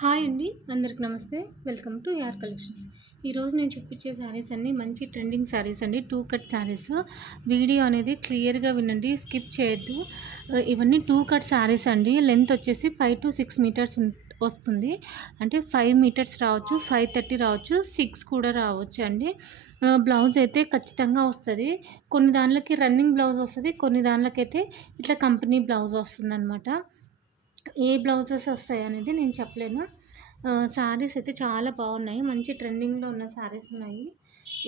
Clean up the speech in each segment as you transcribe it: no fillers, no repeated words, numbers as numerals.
Hi అండి, అందరికి నమస్తే. వెల్కమ్ టు యార్ కలెక్షన్స్. ఈరోజు నేను చూపించే శారీస్ అన్నీ మంచి ట్రెండింగ్ శారీస్ అండి. 2 కట్ శారీస్. వీడియో అనేది క్లియర్గా వినండి, స్కిప్ చేయొద్దు. ఇవన్నీ 2 కట్ శారీస్ అండి. లెంత్ వచ్చేసి 5 to 6 మీటర్స్ వస్తుంది. అంటే 5 మీటర్స్ రావచ్చు, 5:30 రావచ్చు, 6 కూడా రావచ్చు అండి. బ్లౌజ్ అయితే ఖచ్చితంగా వస్తుంది. కొన్ని దాంట్లకి రన్నింగ్ బ్లౌజ్ వస్తుంది, కొన్ని దాంట్లకైతే ఇట్లా కంపెనీ బ్లౌజ్ వస్తుంది అనమాట. ఏ బ్లౌజెస్ వస్తాయి అనేది నేను చెప్పలేను. శారీస్ అయితే చాలా బాగున్నాయి, మంచి ట్రెండింగ్లో ఉన్న శారీస్ ఉన్నాయి.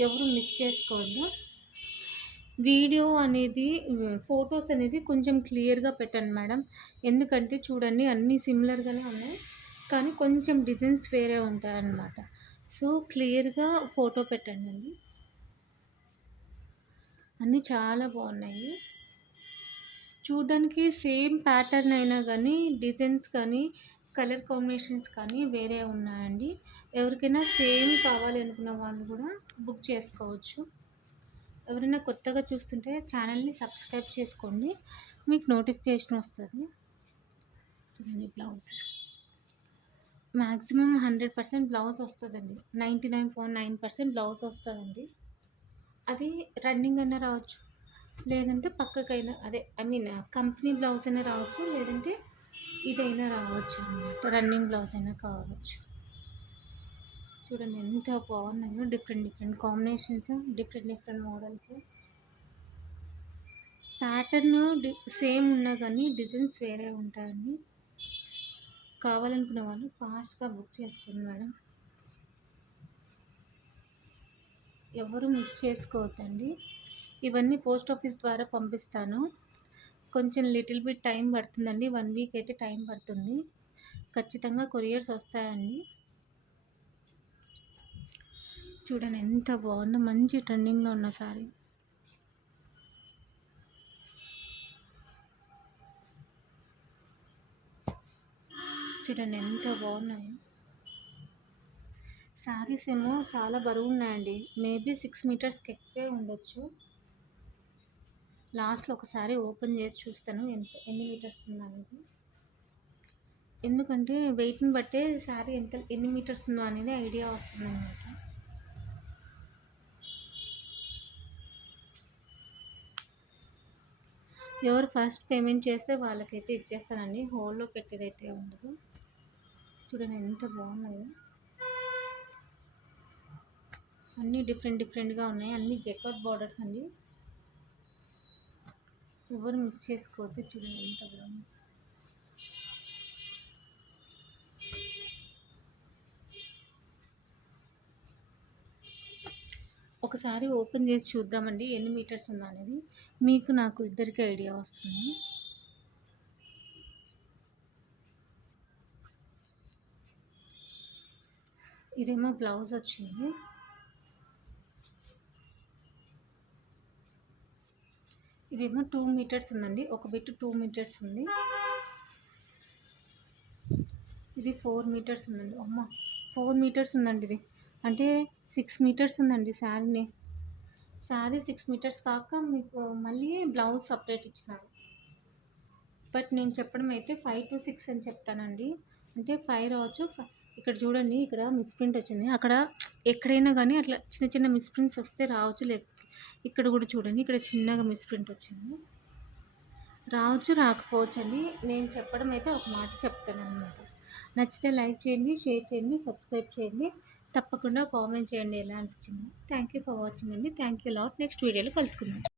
ఎవరు మిస్ చేసుకోవద్దు. వీడియో అనేది ఫొటోస్ అనేది కొంచెం క్లియర్గా పెట్టండి మేడం. ఎందుకంటే చూడండి, అన్నీ సిమిలర్గానే ఉన్నాయి, కానీ కొంచెం డిజైన్స్ వేరే ఉంటాయన్నమాట. సో క్లియర్గా ఫోటో పెట్టండి అండి. అన్నీ చాలా బాగున్నాయి. చూడడానికి సేమ్ ప్యాటర్న్ అయినా కానీ డిజైన్స్ కానీ కలర్ కాంబినేషన్స్ కానీ వేరే ఉన్నాయండి. ఎవరికైనా సేమ్ కావాలి అనుకున్న వాళ్ళు కూడా బుక్ చేసుకోవచ్చు. ఎవరైనా కొత్తగా చూస్తుంటే ఛానల్ని సబ్స్క్రైబ్ చేసుకోండి, మీకు నోటిఫికేషన్ వస్తుంది. చూడండి, బ్లౌజ్ మ్యాక్సిమం 100% బ్లౌజ్ వస్తుందండి. 99.9% బ్లౌజ్ వస్తుందండి. అది రన్నింగ్ అయినా రావచ్చు, లేదంటే పక్కకైనా కంపెనీ బ్లౌజ్ అయినా రావచ్చు, లేదంటే ఇదైనా రావచ్చు అన్నమాట. రన్నింగ్ బ్లౌజ్ అయినా కావచ్చు. చూడండి ఎంత బాగున్నాయో, different combinations, different models. Pattern same ఉన్నా కానీ డిజైన్స్ వేరే ఉంటాయండి. కావాలనుకున్న వాళ్ళు ఫాస్ట్గా బుక్ చేసుకోండి మేడం. ఎవరు మిస్ చేసుకోవద్దండి. ఇవన్నీ పోస్ట్ ఆఫీస్ ద్వారా పంపిస్తాను. కొంచెం లిటిల్ బిట్ టైం పడుతుందండి. 1 వీక్ అయితే టైం పడుతుంది. ఖచ్చితంగా కొరియర్స్ వస్తాయండి. చూడండి ఎంత బాగుందో, మంచి ట్రెండింగ్లో ఉన్న సారీ. చూడండి ఎంత బాగున్నాయి. శారీస్ ఏమో చాలా బరువు ఉన్నాయండి. మేబీ 6 మీటర్స్కి ఎక్కువే ఉండొచ్చు. లాస్ట్లో ఒకసారి ఓపెన్ చేసి చూస్తాను ఎన్ని మీటర్స్ ఉందనేది. ఎందుకంటే వెయిట్ని బట్టే శారీ ఎన్ని మీటర్స్ ఉందో అనేది ఐడియా వస్తుంది అన్నమాట. ఎవరు ఫస్ట్ పేమెంట్ చేస్తే వాళ్ళకైతే ఇచ్చేస్తానండి. హోల్లో పెట్టేదైతే ఉండదు. చూడండి ఎంత బాగున్నాయో. అన్నీ డిఫరెంట్గా ఉన్నాయి. అన్నీ జెకార్డ్ బార్డర్స్ అండి. ఎవరు మిస్ చేసుకోవద్దు. చూడండి ఎంత బాగుంది. ఒకసారి ఓపెన్ చేసి చూద్దామండి ఎన్ని మీటర్స్ ఉందో అనేది. మీకు నాకు ఇద్దరికి ఐడియా వస్తుంది. ఇదేమో బ్లౌజ్ వచ్చింది. ఇదేమో 2 మీటర్స్ ఉందండి. ఒక బిట్ 2 మీటర్స్ ఉంది. ఇది 4 మీటర్స్ ఉందండి. అమ్మ, 4 మీటర్స్ ఉందండి. ఇది అంటే 6 మీటర్స్ ఉందండి శారీ 6 మీటర్స్ కాక మీకు మళ్ళీ బ్లౌజ్ సపరేట్ ఇచ్చినారు. బట్ నేను చెప్పడం అయితే 5 to 6 అని చెప్తానండి. అంటే 5 రావచ్చు. ఇక్కడ చూడండి, ఇక్కడ మిస్ప్రింట్ వచ్చింది. అక్కడ ఎక్కడైనా కానీ అట్లా చిన్న మిస్ప్రింట్స్ వస్తే రావచ్చు. లేకపోతే ఇక్కడ కూడా చూడండి, ఇక్కడ చిన్నగా మిస్ప్రింట్ వచ్చింది. రావచ్చు, రాకపోవచ్చు అండి. నేను చెప్పడం అయితే ఒక మాట చెప్తాను అనమాట. నచ్చితే లైక్ చేయండి, షేర్ చేయండి, సబ్స్క్రైబ్ చేయండి. తప్పకుండా కామెంట్ చేయండి ఎలా అనిపించింది. థ్యాంక్ యూ ఫర్ వాచింగ్ అండి. Thank you lot. నెక్స్ట్ వీడియోలో కలుసుకుందాం.